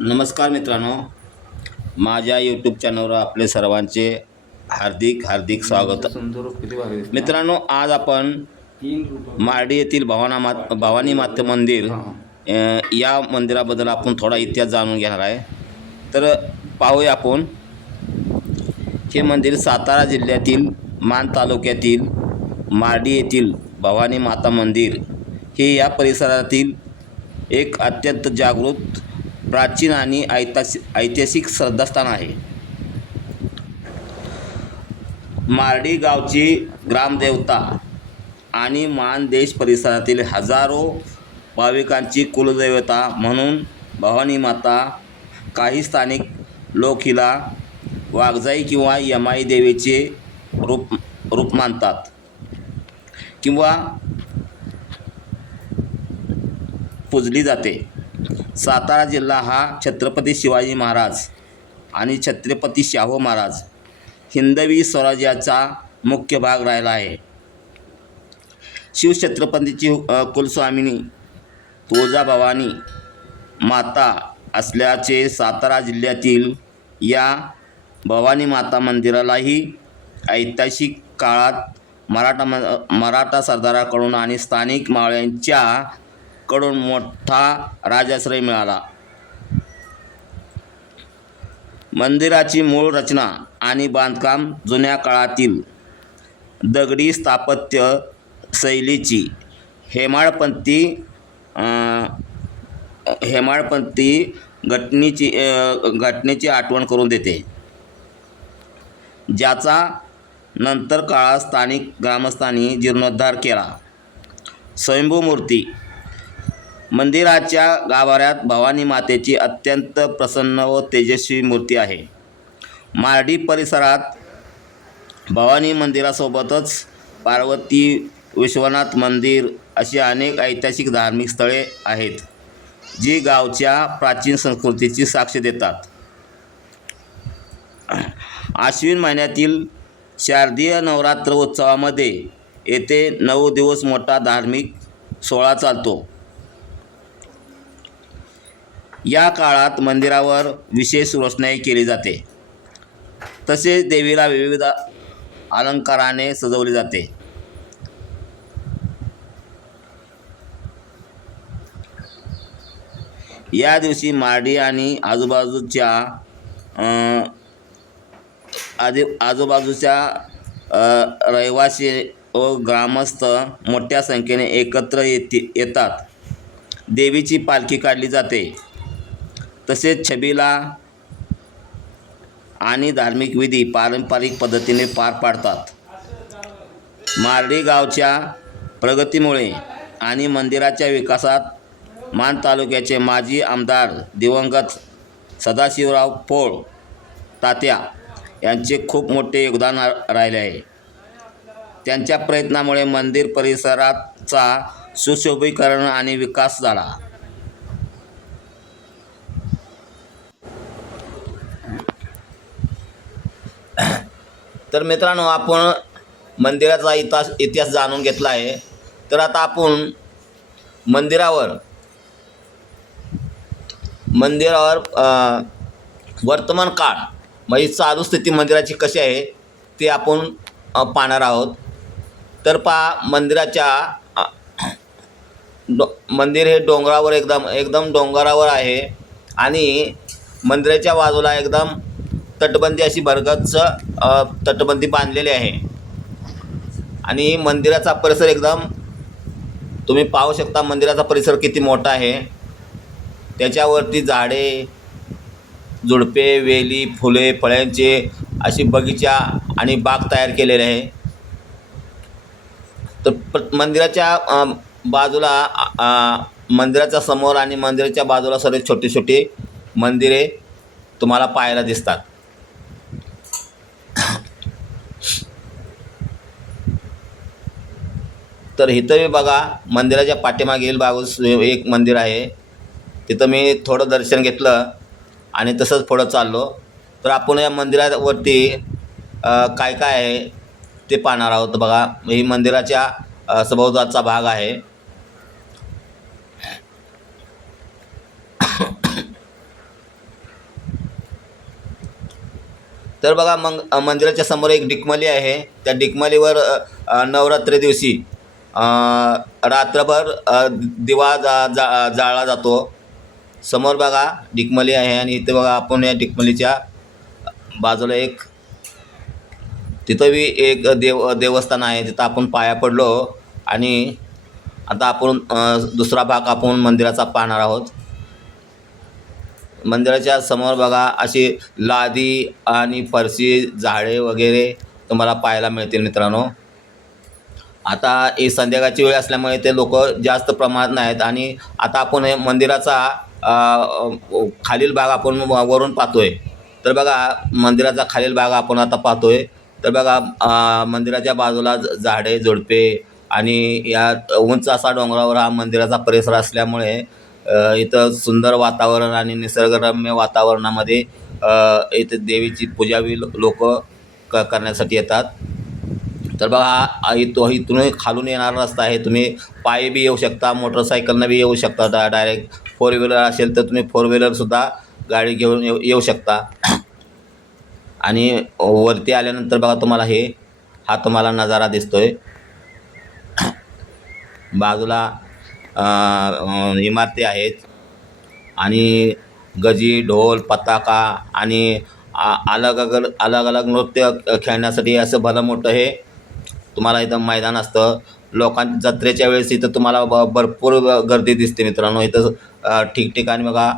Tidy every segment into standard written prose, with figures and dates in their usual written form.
नमस्कार मित्रांनो, माझ्या यूट्यूब चॅनलवर आपले सर्वांचे हार्दिक स्वागत। मित्रांनो, आज आपण मार्डी येथील भवानी माता मंदिर या मंदिराबद्दल आपण थोडा इतिहास जाणून घेणार आहे। तर पाहूया आपण। हे मंदिर सातारा जिल्ह्यातील मान तालुक्यातील मार्डी येथील भवानी माता मंदिर हे या परिसरातील एक अत्यंत जागृत, प्राचीन आणि ऐतिहासिक श्रद्धास्थान आहे। मार्डी गावची ग्रामदेवता आणि मानदेश परिसरातील हजारो भाविकांची कुलदेवता म्हणून भवानी माता, काही स्थानिक लोक हिला वाघजाई किंवा यमाई देवीचे रूप मानतात किंवा पूजली जाते। सातारा जिल्हा हा छत्रपती शिवाजी महाराज आणि छत्रपती शाहू महाराज हिंदवी स्वराज्याचा मुख्य भाग राहिला आहे। शिवछत्रपतींची कुलस्वामिनी तुळजाभवानी माता असल्याचे सातारा जिल्ह्यातील या भवानी माता मंदिरालाही ऐतिहासिक काळात मराठा सरदाराकडून आणि स्थानिक मावळ्यांच्या कडून मोठा राजाश्रय मिळाला। मंदिराची मूळ रचना आणि बांधकाम जुन्या काळातील दगडी स्थापत्य शैलीची हेमाडपंथी घटनेची आठवण करून देते, ज्याचा नंतर काळात स्थानिक ग्रामस्थांनी जीर्णोद्धार केला। स्वयंभू मूर्ती मंदिराच्या गाभाऱ्यात भवानी मातेची अत्यंत प्रसन्न व तेजस्वी मूर्ती आहे। मार्डी परिसरात भवानी मंदिरासोबतच पार्वती विश्वनाथ मंदिर अशी अनेक ऐतिहासिक धार्मिक स्थळे आहेत, जी गावच्या प्राचीन संस्कृतीची साक्ष देतात। आश्विन महिन्यातील शारदीय नवरात्र उत्सवामध्ये येथे 9 दिवस मोठा धार्मिक सोहळा चालतो। या काळात मंदिरावर विशेष रोषणाई केली जाते, तसेच देवीला विविध अलंकाराने सजवले जाते। या दिवशी मार्डी आणि आजूबाजूच्या रहिवासी व ग्रामस्थ मोठ्या संख्येने एकत्र येतात। देवीची पालखी काढली जाते, तसेच छबिना आणि धार्मिक विधी पारंपरिक पद्धतीने पार पाडतात। मार्डी गावच्या प्रगतीमुळे आणि मंदिराच्या विकासात मान तालुक्याचे माजी आमदार दिवंगत सदाशिवराव पोळ तात्या यांचे खूप मोठे योगदान राहिले आहे। त्यांच्या प्रयत्नामुळे मंदिर परिसराचा सुशोभीकरण आणि विकास झाला। तर मित्रांनो, आपण मंदिराचा इतिहास जाणून घेतला आहे। तर आता आपण मंदिरावर वर्तमान काळ म्हणजे चालू स्थिती मंदिराची कशी आहे ते आपण पाहणार आहोत। तर मंदिर हे डोंगरावर एकदम डोंगरावर आहे आणि मंदिराच्या बाजूला एकदम तटबंदी अशी भरगच्च तटबंदी बांधलेली आहे आणि मंदिराचा परिसर एकदम तुम्ही पाहू शकता। मंदिराचा परिसर किती मोठा आहे। त्याच्यावरती झाडे, झुडपे, वेली, फुले, फळांचे अशी बगीचा आणि बाग तयार केलेले आहे। तर मंदिराच्या बाजूला मंदिराच्या समोर आणि मंदिराच्या बाजूला सर्व छोटे छोटे मंदिरे तुम्हाला पाहायला दिसतात। तर इथं बघा, मंदिराच्या पाठीमागील बाजूस एक मंदिर आहे। तिथं मी थोडं दर्शन घेतलं आणि तसंच पुढं चाललो। तर आपण या मंदिरावरती काय काय आहे ते पाहणार आहोत। बघा, ही मंदिराच्या सभोवतालचा भाग आहे। तर बघा मग मंदिराच्या समोर एक डिकमली आहे. त्या डिकमलीवर नवरात्री दिवशी रात्रभर दिवा जाळला जातो. समोर बघा डिकमली आहे आणि इथे बघा आपण या डिकमलीच्या बाजूला तिथं बी एक देवस्थान आहे. तिथं आपण पाया पडलो आणि आता आपण दुसरा भाग आपण मंदिराचा पाहणार आहोत. मंदिराच्या समोर बघा अशी लादी आणि फरशी झाडे वगैरे तुम्हाला पाहायला मिळतील मित्रांनो. आता ही संध्याकाळची वेळ असल्यामुळे ते लोक जास्त प्रमाणात नाहीत. आणि आता आपण हे मंदिराचा खालील भाग आपण वरून पाहतोय. तर बघा मंदिराचा खालील भाग आपण आता पाहतोय. तर बघा मंदिराच्या बाजूला झाडे झुडपे आणि या उंच असा डोंगरावर हा मंदिराचा परिसर असल्यामुळे इथं सुंदर वातावरण आणि निसर्गरम्य वातावरणामध्ये इथे देवीची पूजा लोक करण्यासाठी येतात. तर बघा इथून खालून येणारा रस्ता आहे. तुम्ही पायी बी येऊ शकता, मोटरसायकलनं बी येऊ शकता. डायरेक्ट 4 व्हीलर असेल तर तुम्ही 4 व्हीलरसुद्धा गाडी घेऊन येऊ शकता. आणि वरती आल्यानंतर बघा तुम्हाला हा तुम्हाला नजारा दिसतोय. बाजूला इमारती आहेत आणि गजी ढोल पताका आणि अलग अलग नृत्य खेळण्यासाठी असं भलं मोठं हे तुम्हाला इथं मैदान असतं. जत्रेच्या वेळेस इथं तुम्हाला भरपूर गर्दी दिसते मित्रांनो. इथं ठिकठिकाणी बघा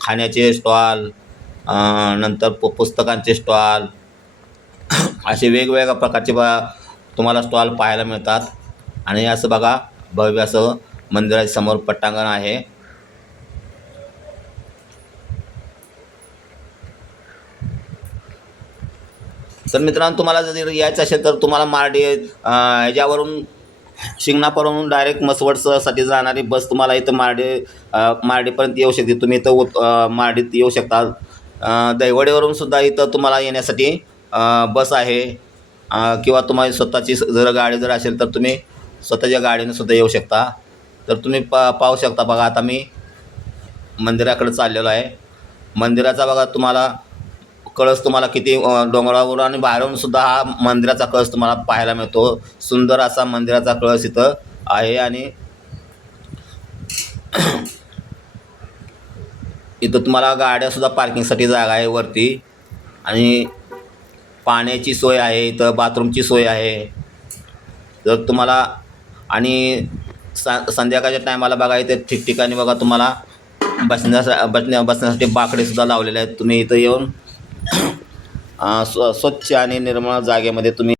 खाण्याचे स्टॉल, नंतर पुस्तकांचे स्टॉल, असे वेगवेगळ्या प्रकारचे तुम्हाला स्टॉल पाहायला मिळतात. आणि असं बघा भव्य असं मंदिराच्या समोर पटांगण आहे. तर मित्रांनो तुम्हाला जर यायचं असेल तर तुम्हाला मार्डी ह्याच्यावरून शिंगणापूरवरून डायरेक्ट मसवडसाठी जाणारी बस तुम्हाला इथं मार्डीपर्यंत येऊ शकते. तुम्ही इथं मार्डीत येऊ शकता. दैवडेवरून सुद्धा इथं तुम्हाला येण्यासाठी बस आहे. किंवा तुम्हाला स्वतःची जर गाडी जर असेल तर तुम्ही स्वतःच्या गाडीने सुद्धा येऊ शकता. तर तुम्ही पाहू शकता बघा आता मी मंदिराकडे चाललेलो आहे. मंदिराचा बघा तुम्हाला कळस तुम्हाला किती डोंगरावरून आणि बाहेरून सुद्धा हा मंदिराचा कळस तुम्हाला पाहायला मिळतो. सुंदर असा मंदिराचा कळस इथं आहे. आणि इथं तुम्हाला गाड्यासुद्धा पार्किंगसाठी जागा आहे वरती. आणि पाण्याची सोय आहे, इथं बाथरूमची सोय आहे. जर तुम्हाला आणि संध्याकाळच्या टायमाला बघा इथे ठिकठिकाणी बघा तुम्हाला बसण्यासाठी बाकडेसुद्धा लावलेले आहेत. तुम्ही इथं येऊन स्वच्छ आणि निर्मळ जागेमध्ये तुम्ही